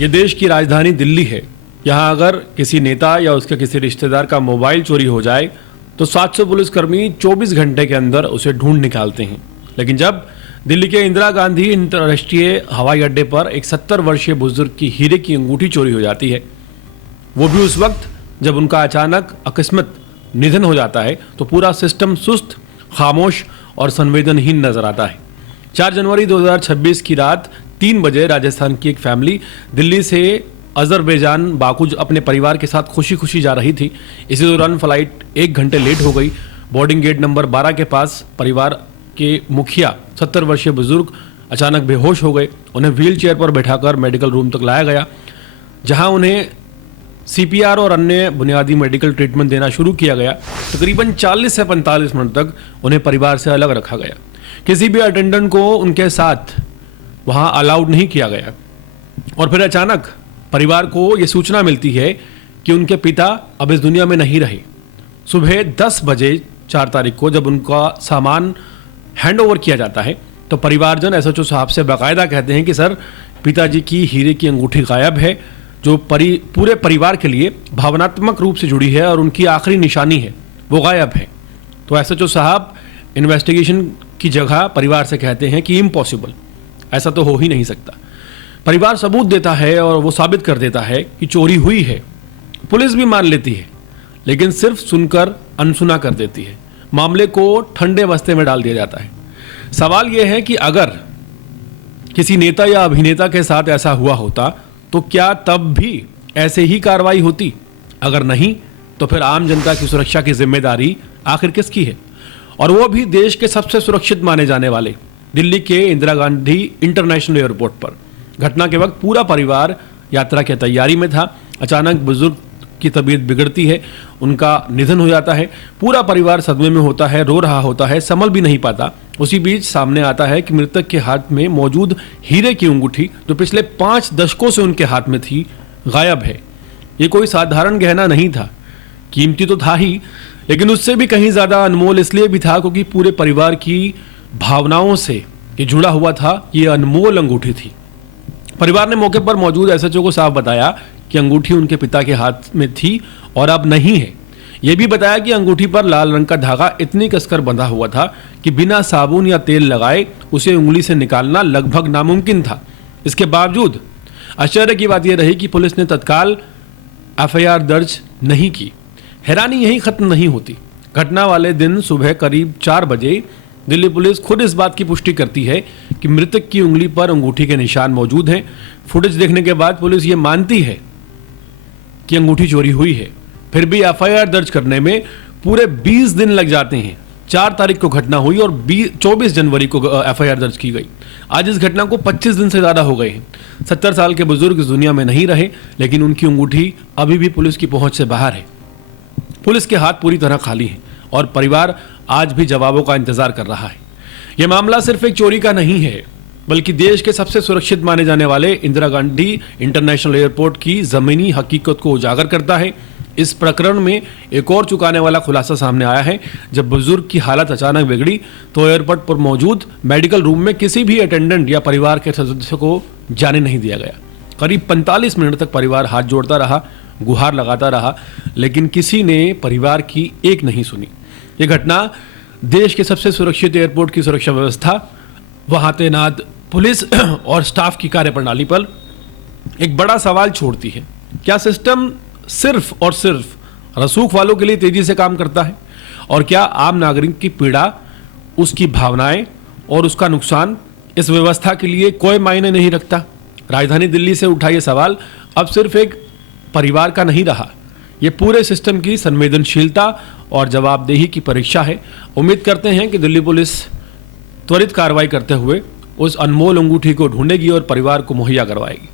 ये देश की राजधानी दिल्ली है। यहाँ अगर किसी नेता या उसके किसी रिश्तेदार का मोबाइल चोरी हो जाए तो 700 पुलिसकर्मी 24 घंटे के अंदर उसे ढूंढ निकालते हैं। लेकिन जब दिल्ली के इंदिरा गांधी अंतर्राष्ट्रीय हवाई अड्डे पर एक 70 वर्षीय बुजुर्ग की हीरे की अंगूठी चोरी हो जाती है, वो भी उस वक्त जब उनका अचानक अकस्मात निधन हो जाता है, तो पूरा सिस्टम सुस्त, खामोश और संवेदनहीन नजर आता है। 4 जनवरी 2026 की रात 3 बजे राजस्थान की एक फैमिली दिल्ली से अजरबैजान बाकू अपने परिवार के साथ खुशी खुशी जा रही थी। इसी दौरान फ्लाइट 1 घंटे लेट हो गई। बोर्डिंग गेट नंबर 12 के पास परिवार के मुखिया 70 वर्षीय बुजुर्ग अचानक बेहोश हो गए। उन्हें व्हील चेयर पर बैठाकर मेडिकल रूम तक लाया गया, जहां उन्हें CPR और अन्य बुनियादी मेडिकल ट्रीटमेंट देना शुरू किया गया। तकरीबन 40 से 45 मिनट तक उन्हें परिवार से अलग रखा गया। किसी भी अटेंडेंट को उनके साथ वहां अलाउड नहीं किया गया। और फिर अचानक परिवार को यह सूचना मिलती है कि उनके पिता अब इस दुनिया में नहीं रहे। सुबह 10 बजे 4 तारीख को जब उनका सामान हैंड ओवर किया जाता है, तो परिवारजन SHO साहब से बाकायदा कहते हैं कि सर, पिताजी की हीरे की अंगूठी गायब है, जो पूरे परिवार के लिए भावनात्मक रूप से जुड़ी है और उनकी आखिरी निशानी है, वो गायब है। तो SHO साहब इन्वेस्टिगेशन की जगह परिवार से कहते हैं कि इम्पॉसिबल, ऐसा तो हो ही नहीं सकता। परिवार सबूत देता है और वो साबित कर देता है कि चोरी हुई है। पुलिस भी मान लेती है, लेकिन सिर्फ सुनकर अनसुना कर देती है। मामले को ठंडे बस्ते में डाल दिया जाता है। सवाल यह है कि अगर किसी नेता या अभिनेता के साथ ऐसा हुआ होता तो क्या तब भी ऐसे ही कार्रवाई होती? अगर नहीं, तो फिर आम जनता की सुरक्षा की जिम्मेदारी आखिर किसकी है? और वो भी देश के सबसे सुरक्षित माने जाने वाले दिल्ली के इंदिरा गांधी इंटरनेशनल एयरपोर्ट पर। घटना के वक्त पूरा परिवार यात्रा की तैयारी में था। अचानक बुजुर्ग की तबीयत बिगड़ती है, उनका निधन हो जाता है। पूरा परिवार सदमे में होता है, रो रहा होता है, संभल भी नहीं पाता। उसी बीच सामने आता है कि मृतक के हाथ में मौजूद हीरे की अंगूठी, जो पिछले 5 दशकों से उनके हाथ में थी, गायब है। ये कोई साधारण गहना नहीं था, कीमती तो था ही, लेकिन उससे भी कहीं ज्यादा अनमोल इसलिए भी था क्योंकि पूरे परिवार की भावनाओं से ये जुड़ा हुआ था। ये अनमोल अंगूठी थी। परिवार ने मौके पर मौजूद SHO को साफ बताया कि अंगूठी उनके पिता के हाथ में थी और अब नहीं है। यह भी बताया कि अंगूठी पर लाल रंग का धागा इतनी कसकर बंधा हुआ था कि बिना साबुन या तेल लगाए उसे उंगली से निकालना लगभग नामुमकिन था। इसके बावजूद आश्चर्य की बात यह रही कि पुलिस ने तत्काल FIR दर्ज नहीं की। हैरानी यही खत्म नहीं होती। घटना वाले दिन सुबह करीब 4 बजे दिल्ली पुलिस खुद इस बात की पुष्टि करती है कि मृतक की उंगली पर अंगूठी के निशान मौजूद हैं। फुटेज देखने के बाद पुलिस ये मानती है कि अंगूठी चोरी हुई है। फिर भी FIR दर्ज करने में पूरे 20 दिन लग जाते हैं। 4 तारीख को घटना हुई और 24 जनवरी को FIR दर्ज की गई। आज इस घटना को 25 दिन से ज्यादा हो गए हैं। 70 साल के बुजुर्ग इस दुनिया में नहीं रहे, लेकिन उनकी अंगूठी अभी भी पुलिस की पहुंच से बाहर है। पुलिस के हाथ पूरी तरह खाली हैं और परिवार आज भी जवाबों का इंतजार कर रहा है। यह मामला सिर्फ एक चोरी का नहीं है, बल्कि देश के सबसे सुरक्षित माने जाने वाले इंदिरा गांधी इंटरनेशनल एयरपोर्ट की जमीनी हकीकत को उजागर करता है। इस प्रकरण में एक और चौंकाने वाला खुलासा सामने आया है। जब बुजुर्ग की हालत अचानक बिगड़ी तो एयरपोर्ट पर मौजूद मेडिकल रूम में किसी भी अटेंडेंट या परिवार के सदस्य को जाने नहीं दिया गया। करीब 45 मिनट तक परिवार हाथ जोड़ता रहा, गुहार लगाता रहा, लेकिन किसी ने परिवार की एक नहीं सुनी। ये घटना देश के सबसे सुरक्षित एयरपोर्ट की सुरक्षा व्यवस्था, वहां तैनात पुलिस और स्टाफ की कार्यप्रणाली पर एक बड़ा सवाल छोड़ती है। क्या सिस्टम सिर्फ और सिर्फ रसूख वालों के लिए तेजी से काम करता है? और क्या आम नागरिक की पीड़ा, उसकी भावनाएं और उसका नुकसान इस व्यवस्था के लिए कोई मायने नहीं रखता? राजधानी दिल्ली से उठा ये सवाल अब सिर्फ एक परिवार का नहीं रहा, ये पूरे सिस्टम की संवेदनशीलता और जवाबदेही की परीक्षा है। उम्मीद करते हैं कि दिल्ली पुलिस त्वरित कार्रवाई करते हुए उस अनमोल अंगूठी को ढूंढेगी और परिवार को मुहैया करवाएगी।